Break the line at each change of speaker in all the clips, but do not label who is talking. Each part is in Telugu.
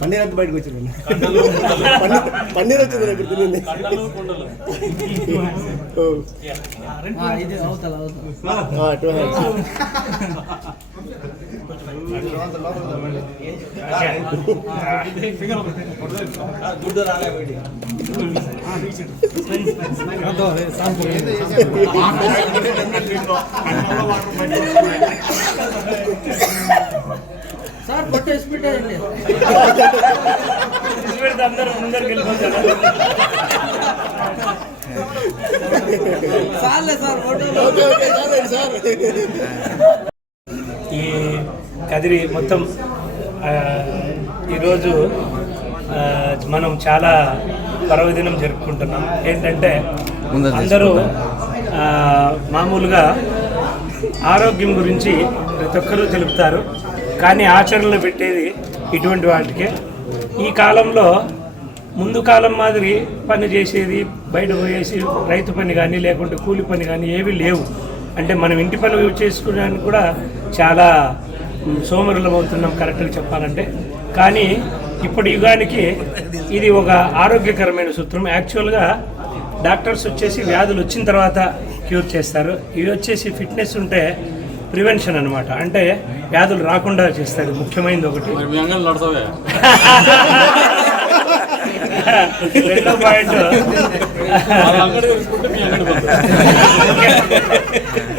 అంతా బయటకు వచ్చింది పన్నీర్ పన్నీర్ వచ్చింది నాకు తినండి
ఇది
ముందరికి వెళ్ళిపోతారు.
సార్లే సార్ ఫోటోలు.
ఓకే ఓకే చాలండి సార్.
ఈ కదిరి మొత్తం ఆ, ఈరోజు మనం చాలా పర్వదినం జరుపుకుంటున్నాం. ఏంటంటే అందరూ ఆ, మామూలుగా ఆరోగ్యం గురించి ప్రతి ఒక్కరూ తెలుపుతారు. కానీ ఆచరణలో పెట్టేది ఇటువంటి వాటికే. ఈ కాలంలో ముందు కాలం మాదిరి పని చేసేది బయట పోయేసి రైతు పని కానీ లేకుంటే కూలి పని కానీ ఏవి లేవు. అంటే మనం ఇంటి పని చేసుకోవడానికి కూడా చాలా సోమరులం అవుతున్నాం కరెక్ట్గా చెప్పాలంటే. కానీ ఇప్పుడు యుగానికి ఇది ఒక ఆరోగ్యకరమైన సూత్రం. యాక్చువల్గా డాక్టర్స్ వచ్చేసి వ్యాధులు వచ్చిన తర్వాత క్యూర్ చేస్తారు. ఇవి వచ్చేసి ఫిట్నెస్ ఉంటే ప్రివెన్షన్ అనమాట అంటే వ్యాధులు రాకుండా చేస్తారు ముఖ్యమైనది ఒకటి. రెండో పాయింట్.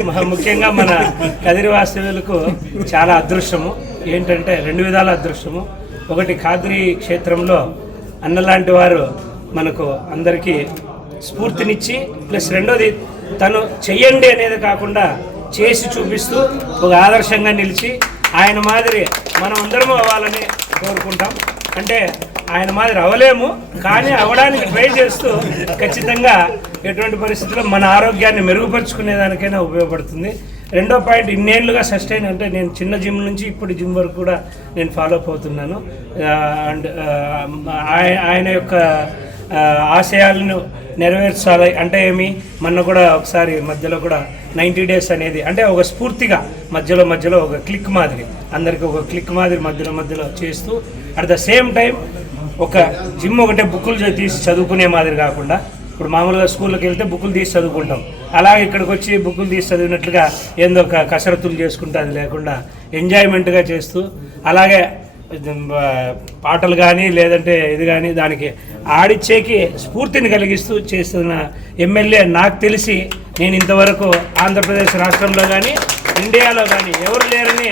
మ- ముఖ్యంగా మన కదిరి వాస్తవ్యులకు చాలా అదృష్టము. ఏంటంటే రెండు విధాల అదృష్టము. ఒకటి కాద్రి క్షేత్రంలో అన్నలాంటి వారు మనకు అందరికీ స్ఫూర్తినిచ్చి ప్లస్ రెండోది తను చెయ్యండి అనేది కాకుండా చేసి చూపిస్తూ ఒక ఆదర్శంగా నిలిచి ఆయన మాదిరి మనం అందరం అవ్వాలని కోరుకుంటాం. అంటే ఆయన మాదిరి అవ్వలేము కానీ అవ్వడానికి ట్రై చేస్తూ ఖచ్చితంగా ఎటువంటి పరిస్థితుల్లో మన ఆరోగ్యాన్ని మెరుగుపరుచుకునే దానికైనా ఉపయోగపడుతుంది. రెండో పాయింట్ ఇన్నేళ్ళుగా సస్టైన్ అంటే నేను చిన్న జిమ్ నుంచి ఇప్పుడు జిమ్ వరకు కూడా నేను ఫాలో అప్ అవుతున్నాను. అండ్ ఆయన యొక్క ఆశయాలను నెరవేర్చాలి అంటే ఏమి? మొన్న కూడా ఒకసారి మధ్యలో కూడా నైంటీ డేస్ అనేది అంటే ఒక స్ఫూర్తిగా మధ్యలో మధ్యలో ఒక క్లిక్ మాదిరి అందరికి ఒక క్లిక్ మాదిరి మధ్యలో మధ్యలో చేస్తూ అట్ ద సేమ్ టైం ఒక జిమ్ ఒకటే బుక్కులు తీసి చదువుకునే మాదిరి కాకుండా ఇప్పుడు మామూలుగా స్కూల్కి వెళ్తే బుక్కులు తీసి చదువుకుంటాం. అలాగే ఇక్కడికి వచ్చి బుక్కులు తీసి చదివినట్లుగా ఏందో ఒక కసరత్తులు చేసుకుంటే అది లేకుండా ఎంజాయ్మెంట్గా చేస్తూ అలాగే పాటలు కానీ లేదంటే ఇది కానీ దానికి ఆడిచ్చేకి స్ఫూర్తిని కలిగిస్తూ చేస్తున్న ఎమ్మెల్యే నాకు తెలిసి నేను ఇంతవరకు ఆంధ్రప్రదేశ్ రాష్ట్రంలో కానీ ఇండియాలో కానీ ఎవరు లేరని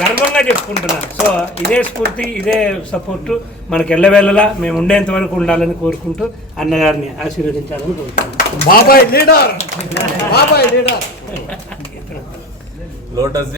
గర్వంగా చెప్పుకుంటున్నాను సో ఇదే స్ఫూర్తి ఇదే సపోర్టు మనకి ఎల్లవేళలా మేము ఉండేంత వరకు ఉండాలని కోరుకుంటూ అన్నగారిని ఆశీర్వదించాలని కోరుకుంటున్నాను.
బాబాయ్ లీడర్! బాబాయ్ లీడర్!
లోటస్